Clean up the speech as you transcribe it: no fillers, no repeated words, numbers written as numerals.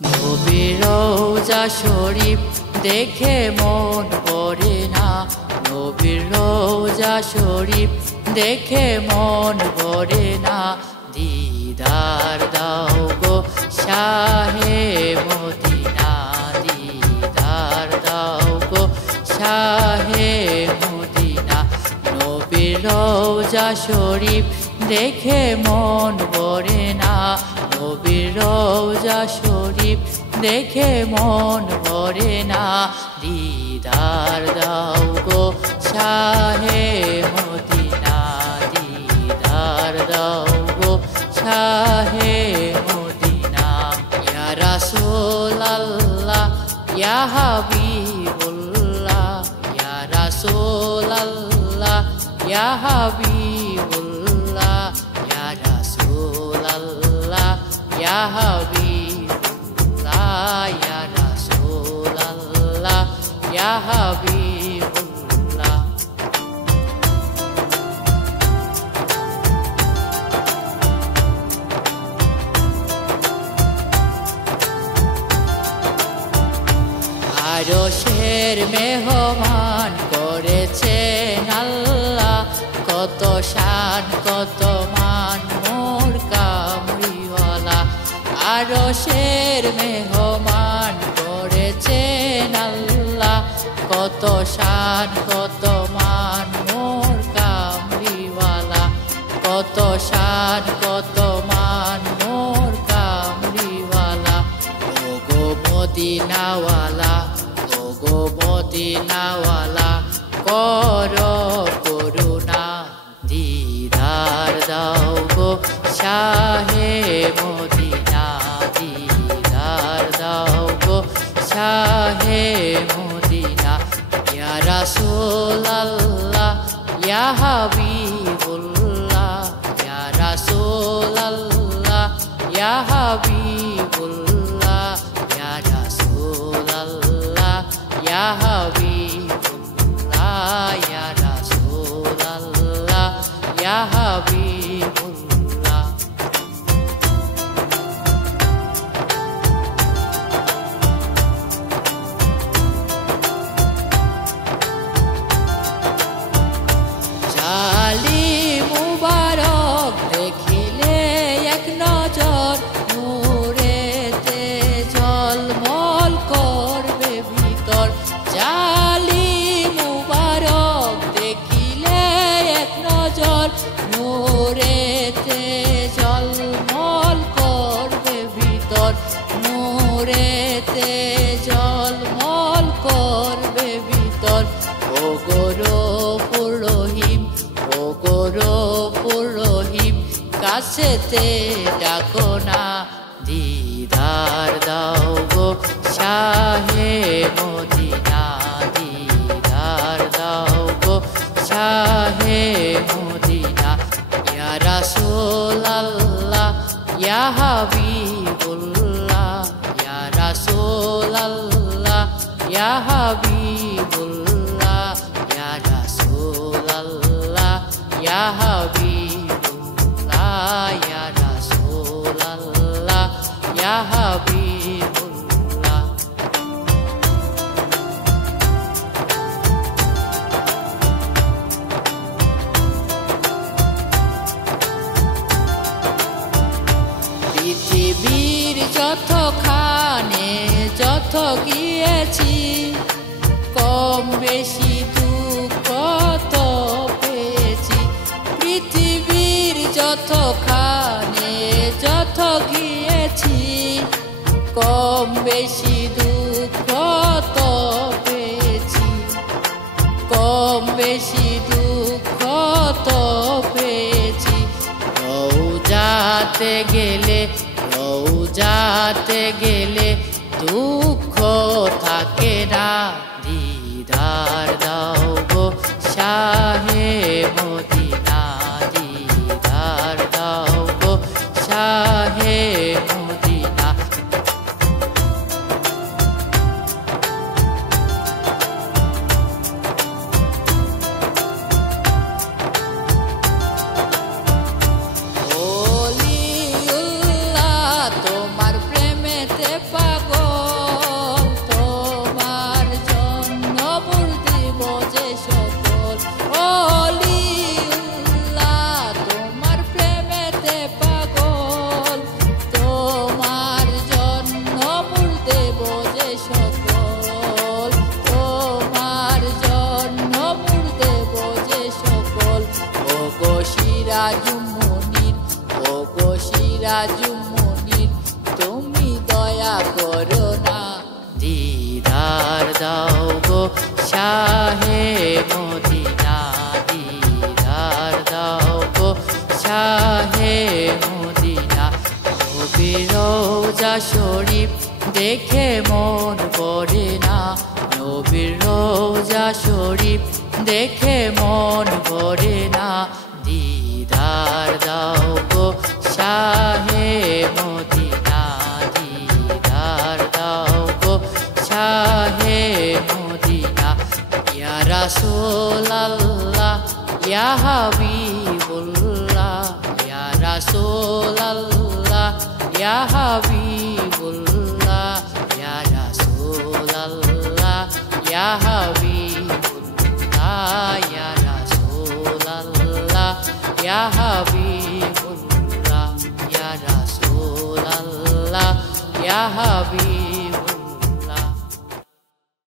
নবীর রওজা শরীফ দেখে মন ভরে না, নবীর রওজা শরীফ দেখে মন ভরে না। দিদার দাও গো শাহে মদিনা, দিদার দাও গো শাহে মদিনা। নবীর রওজা শরীফ দেখে মন ভরে না, নবীর রওজা শরীফ দেখে মন ভরে না। দিদার দাও গো শাহে মদিনা, দিদার দাও গো শাহে মদিনা। ইয়া রাসূলাল্লাহ ইয়া হাবিবুল্লাহ, ইয়া রাসূলাল্লাহ ইয়া হাবিবুল্লাহ, ইয়া রাসূলাল্লাহ ইয়া হাবিবুল্লাহ, ইয়া রাসূলাল্লাহ ইয়া হাবিবুল্লাহ। আরশের মেহমান করেছেন আল্লাহ, কত শান কত মান মোর কামড়িওয়ালা। আরশের মেহমান করেছেন আল্লাহ, কত শান কত মান মোর কামড়িওয়ালা, কত শান কত মান মোর কামড়িওয়ালা। ও গো মদিনাওয়ালা, ও গো মদিনাওয়ালা, করো করুণা। দিদার দাও গো শাহে মদিনা, দিদার দাও গো শাহে মদিনা। ইয়া রাসূলাল্লাহ ইয়া হাবিবুল্লাহ, ইয়া রাসূলাল্লাহ ইয়া হাবিবুল্লাহ, ইয়া রাসূলাল্লাহ ইয়া হাবিবুল্লাহ, ইয়া রাসূলাল্লাহ ইয়া হাবিবুল্লাহ। শালি মুবারক দেখিলে এক নজর, নূরেতে ঝলমল করবে ভিতর। শালি মুবারক দেখিলে এক নজর, নূরেতে ঝলমল করবে ভিতর, নূরেতে ঝলমল করবে ভিতর। ও গো গফুর রহিম, ও গো গফুর রহিম, কাছেতে ডাকো না। দিদার দাও গো শাহে মদিনা, দিদার দাও গো শাহে মদিনা। ইয়া রাসূলাল্লাহ ইয়া হাবিবুল্লাহ, ইয়া রাসূলাল্লাহ ইয়া হাবিবুল্লাহ, ইয়া রাসূলাল্লাহ ইয়া হাবিবুল্লাহ, ইয়া রাসূলাল্লাহ ইয়া হাবিবুল্লাহ। পৃথিবীর যতখানে যত গিয়েছি, কম বেশি দুঃখ তো পেয়েছি। পৃথিবীর যতখানে যত গিয়েছি, কম বেশি দুঃখ তো পেয়েছি, কম বেশি দুঃখ তো পেয়েছি। রওজাতে গেলে, রওজাতে গেলে দুঃখ থাকে না। দিদার দাও গো শাহে মদিনা, দিদার দাও গো শাহে মদিনা। ওলিউল্লাহ তোমার প্রেমেতে পা রাজমনির তুমি দয়া করো না। দিদার দাও গো শাহে মদিনা, দিদার দাও গো শাহে মদিনা। নবীর রওজা শরীফ দেখে মন ভরে না, নবীর রওজা শরীফ দেখে মন ভরে না। দিদার দাও গো শাহে মদিনা, দিদার দাও গো শাহে মদিনা। ইয়া রাসূলাল্লাহ ইয়া হাবিবুল্লাহ, ইয়া রাসূলাল্লাহ ইয়া হাবিবুল্লাহ, ইয়া রাসূলাল্লাহ ইয়া হাবিবুল্লাহ, ইয়া রাসূলাল্লাহ ইয়া হাবিবুল্লাহ, ইয়া রাসূলাল্লাহ ইয়া হাবিবুল্লাহ।